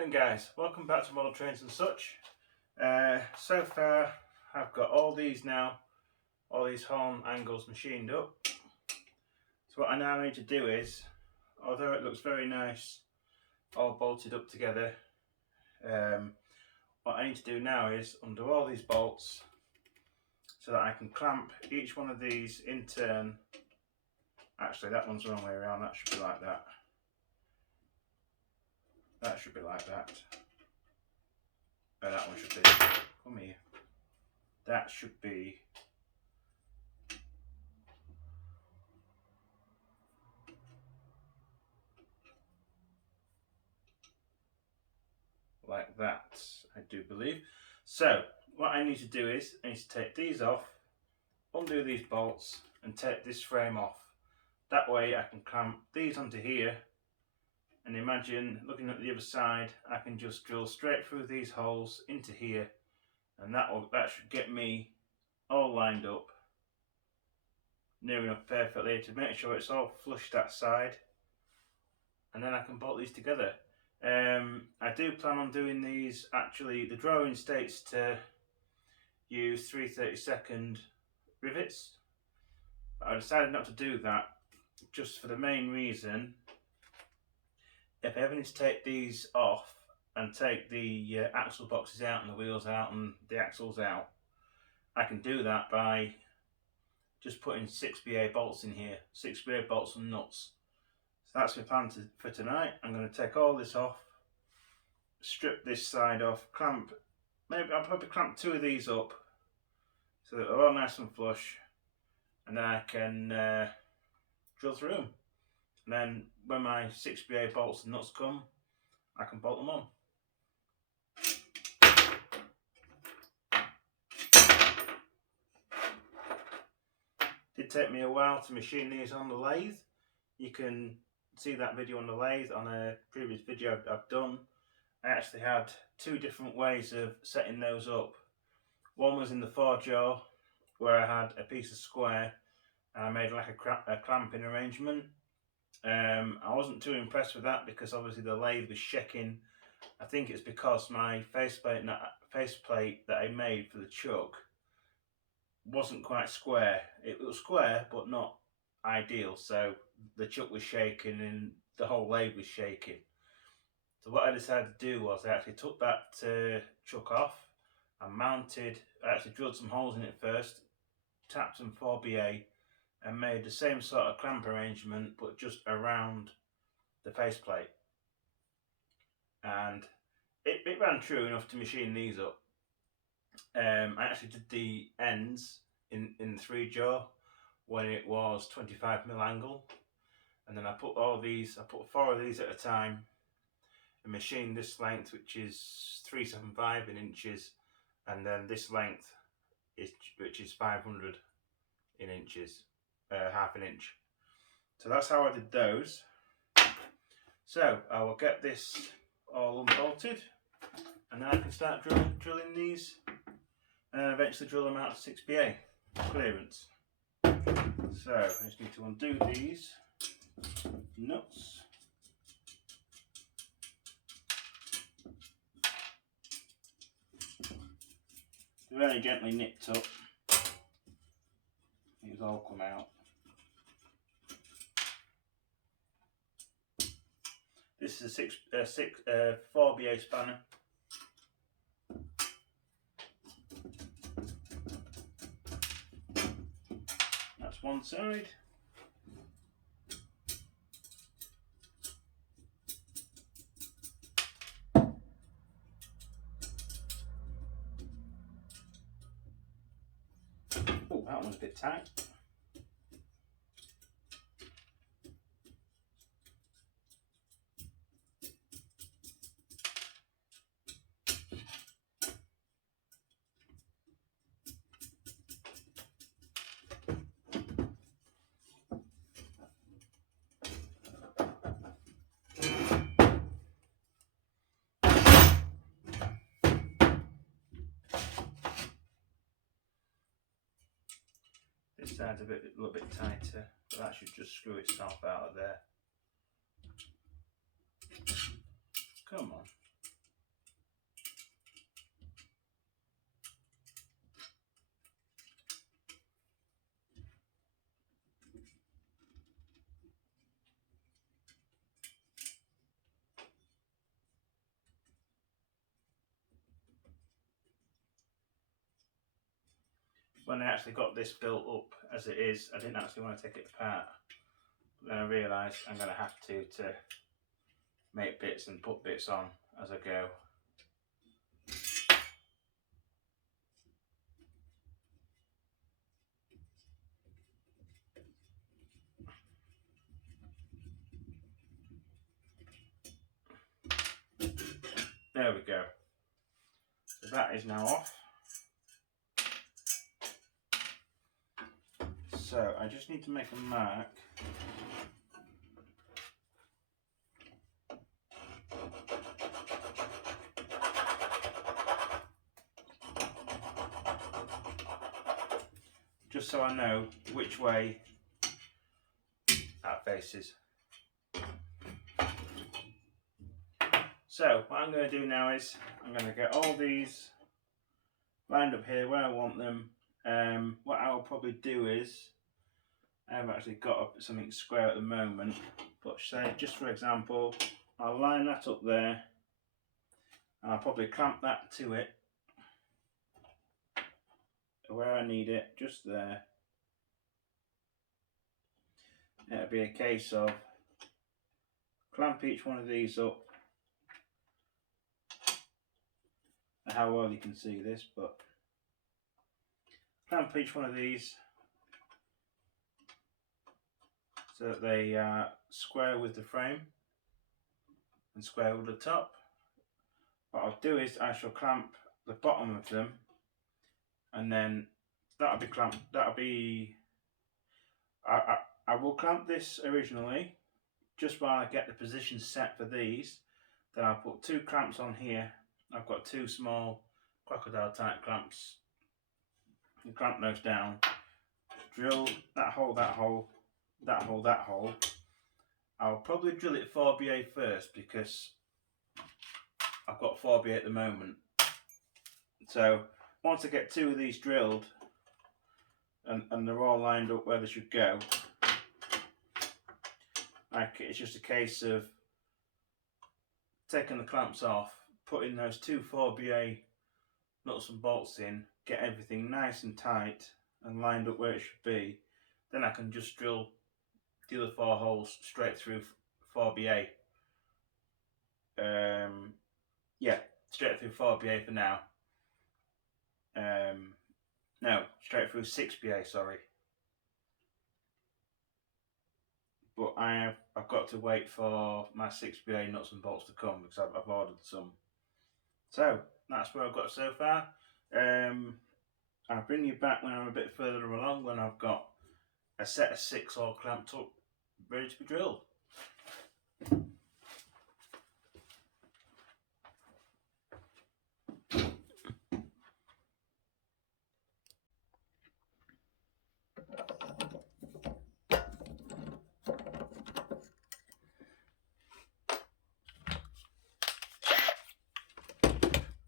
Right then guys, welcome back to Model Trains and Such. So far I've got all these horn angles machined up. So what I now need to do is, although it looks very nice all bolted up together, what I need to do now is undo all these bolts so that I can clamp each one of these in turn. Actually, that one's the wrong way around, that should be like that. That should be like that. And that one should be, come here, that should be like that, I do believe. So what I need to do is, I need to take these off, undo these bolts and take this frame off. That way I can clamp these onto here, and imagine looking at the other side, I can just drill straight through these holes into here, and that should get me all lined up near enough perfectly to make sure it's all flush that side, and then I can bolt these together. I do plan on doing these, actually the drawing states to use 3/32 rivets, but I decided not to do that just for the main reason, if I ever need to take these off and take the axle boxes out and the wheels out and the axles out, I can do that by just putting 6BA bolts in here, 6BA bolts and nuts. So that's my plan for tonight. I'm going to take all this off, strip this side off, clamp, maybe I'll probably clamp 2 of these up so that they're all nice and flush, and then I can drill through them. And then when my 6BA bolts and nuts come, I can bolt them on. Did take me a while to machine these on the lathe. You can see that video on the lathe on a previous video I've done. I actually had 2 different ways of setting those up. One was in the 4-jaw, where I had a piece of square and I made like a clamping arrangement. I wasn't too impressed with that because obviously the lathe was shaking. I think it's because my faceplate that I made for the chuck wasn't quite square. It was square but not ideal, so the chuck was shaking and the whole lathe was shaking. So what I decided to do was I actually took that chuck off and I actually drilled some holes in it first, tapped some 4BA and made the same sort of clamp arrangement but just around the faceplate, and it ran true enough to machine these up. I actually did the ends in the 3-jaw when it was 25mm angle, and then I put 4 of these at a time and machined this length, which is 375 in inches, and then this length which is 500 in inches, half an inch. So that's how I did those. So I will get this all unbolted and then I can start drilling these and eventually drill them out to 6BA clearance. So I just need to undo these nuts. They're very gently nipped up. These all come out. This is a 4BA spanner. That's one side. Oh, that one's a bit tight. This side's a little bit tighter, but that should just screw itself out of there. Come on. when I actually got this built up as it is, I didn't actually want to take it apart. But then I realised I'm going to have to make bits and put bits on as I go. There we go. So that is now off. So I just need to make a mark. Just so I know which way that faces. So what I'm going to do now is I'm going to get all these lined up here where I want them. What I will probably do is, I have actually got something square at the moment, but say just for example, I'll line that up there and I'll probably clamp that to it where I need it, just there. It'll be a case of clamp each one of these up. How well you can see this, but clamp each one of these so that they are square with the frame and square with the top. What I'll do is I shall clamp the bottom of them, and then that'll be clamped. I will clamp this originally just while I get the position set for these. Then I'll put 2 clamps on here. I've got 2 small crocodile type clamps. You clamp those down, drill that hole, that hole, that hole, that hole. I'll probably drill it 4BA first because I've got 4BA at the moment. So once I get 2 of these drilled and they're all lined up where they should go, it's just a case of taking the clamps off, putting those 2 4BA nuts and bolts in, get everything nice and tight and lined up where it should be. Then I can just drill the other 4 holes straight through 4BA. Yeah, straight through 4BA for now. No, straight through 6BA, sorry. But I've got to wait for my 6BA nuts and bolts to come because I've ordered some. So that's where I've got so far. I'll bring you back when I'm a bit further along, when I've got a set of 6 all clamped up, ready to be drilled.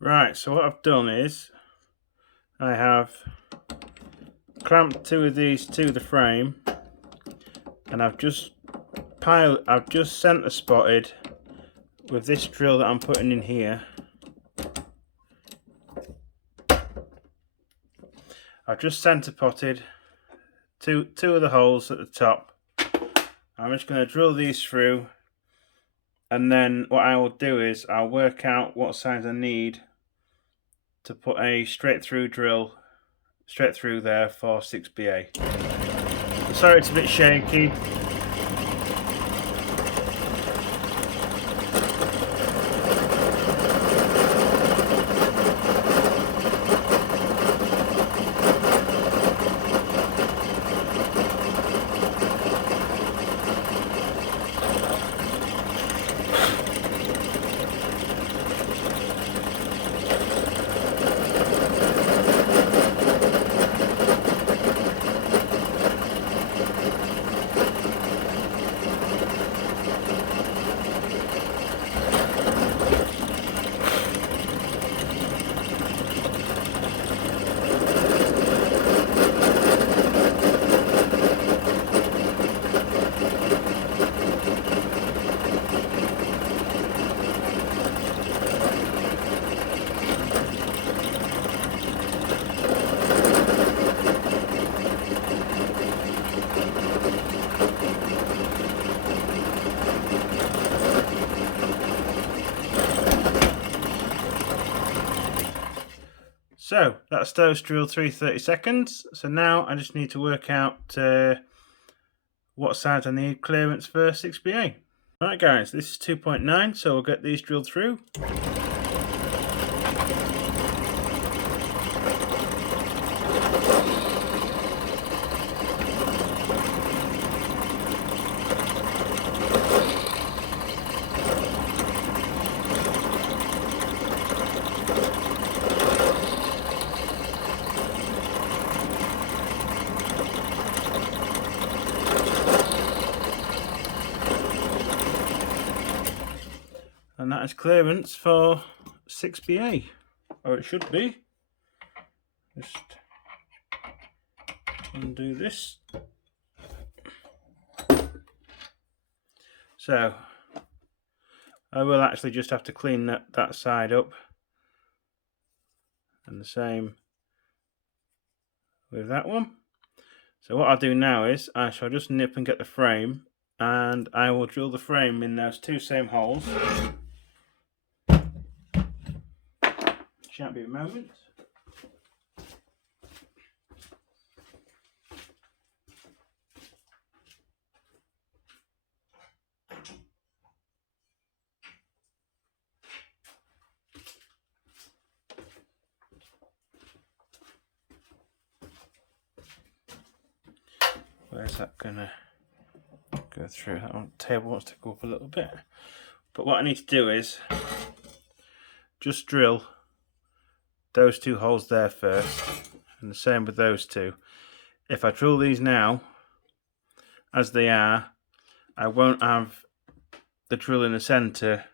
Right, so what I've done is I have clamped 2 of these to the frame, and I've just centre spotted with this drill that I'm putting in here. I've just centre potted two of the holes at the top. I'm just going to drill these through, and then what I will do is I'll work out what size I need to put a straight through drill straight through there for 6BA. Sorry it's a bit shaky. So that's those drilled through 30 seconds. So now I just need to work out what size I need clearance for 6BA. Right guys, this is 2.9, so we'll get these drilled through. And that is clearance for 6BA, or it should be. Just undo this. So I will actually just have to clean that side up, and the same with that one. So what I'll do now is I shall just nip and get the frame, and I will drill the frame in those two same holes. Shan't be a moment. Where's that gonna go through? That one table wants to go up a little bit. But what I need to do is just drill those two holes there first, and the same with those two. If I drill these now as they are, I won't have the drill in the center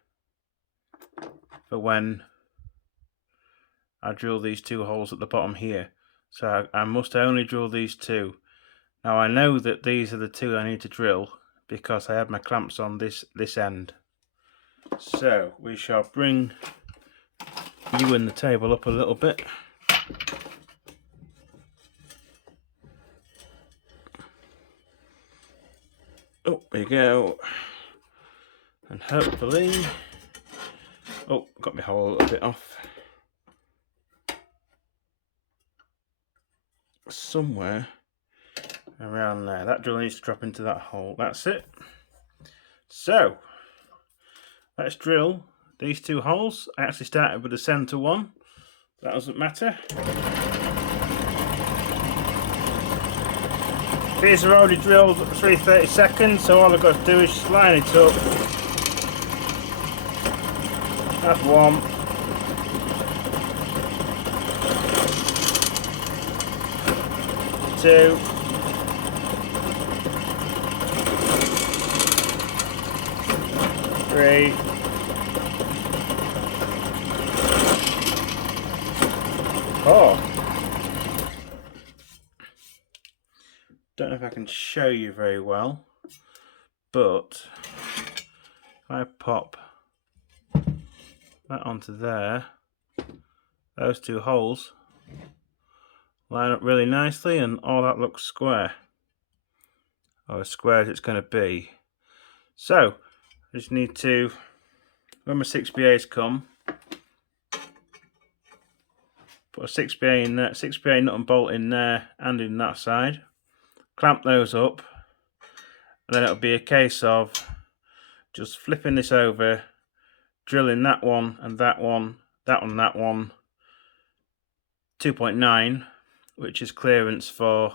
for when I drill these two holes at the bottom here. So I must only drill these two. Now I know that these are the two I need to drill because I have my clamps on this end. So we shall bring you and the table up a little bit. Up we go. And hopefully, oh, got my hole a little bit off. Somewhere around there. That drill needs to drop into that hole. That's it. So let's drill these two holes. I actually started with the center one. That doesn't matter. These are already drilled through 30 seconds, so all I've got to do is just line it up. That's one. Two. Three. Four. Don't know if I can show you very well, but if I pop that onto there, those two holes line up really nicely and all that looks square, or as square as it's going to be. So I just need to, when my 6BAs come, put a 6BA in there, 6BA nut and bolt in there and in that side, clamp those up, and then it'll be a case of just flipping this over, drilling that one and that one, that one, that one, 2.9, which is clearance for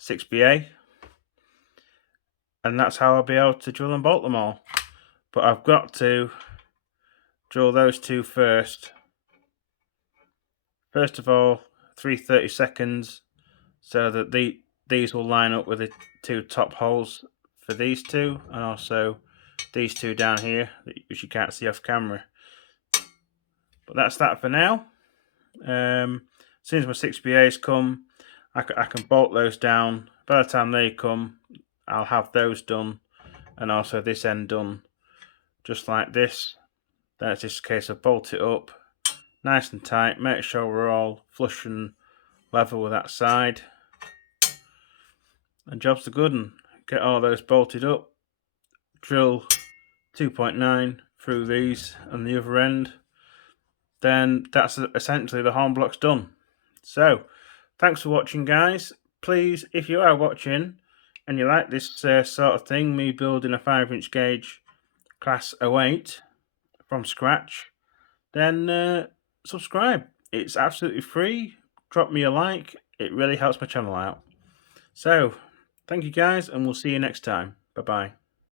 6BA, and that's how I'll be able to drill and bolt them all. But I've got to drill those two first. First of all, 30 seconds, so that these will line up with the two top holes for these two, and also these two down here, which you can't see off camera. But that's that for now. As soon as my 6BAs come, I can bolt those down. By the time they come, I'll have those done, and also this end done, just like this. Then it's just a case of bolt it up nice and tight, make sure we're all flush and level with that side, and jobs are good. And get all those bolted up, drill 2.9 through these on the other end, then that's essentially the horn block's done. So, thanks for watching, guys. Please, if you are watching and you like this sort of thing, me building a 5-inch gauge Class 08 from scratch, then subscribe. It's absolutely free. Drop me a like. It really helps my channel out. So, thank you guys, and we'll see you next time. Bye-bye.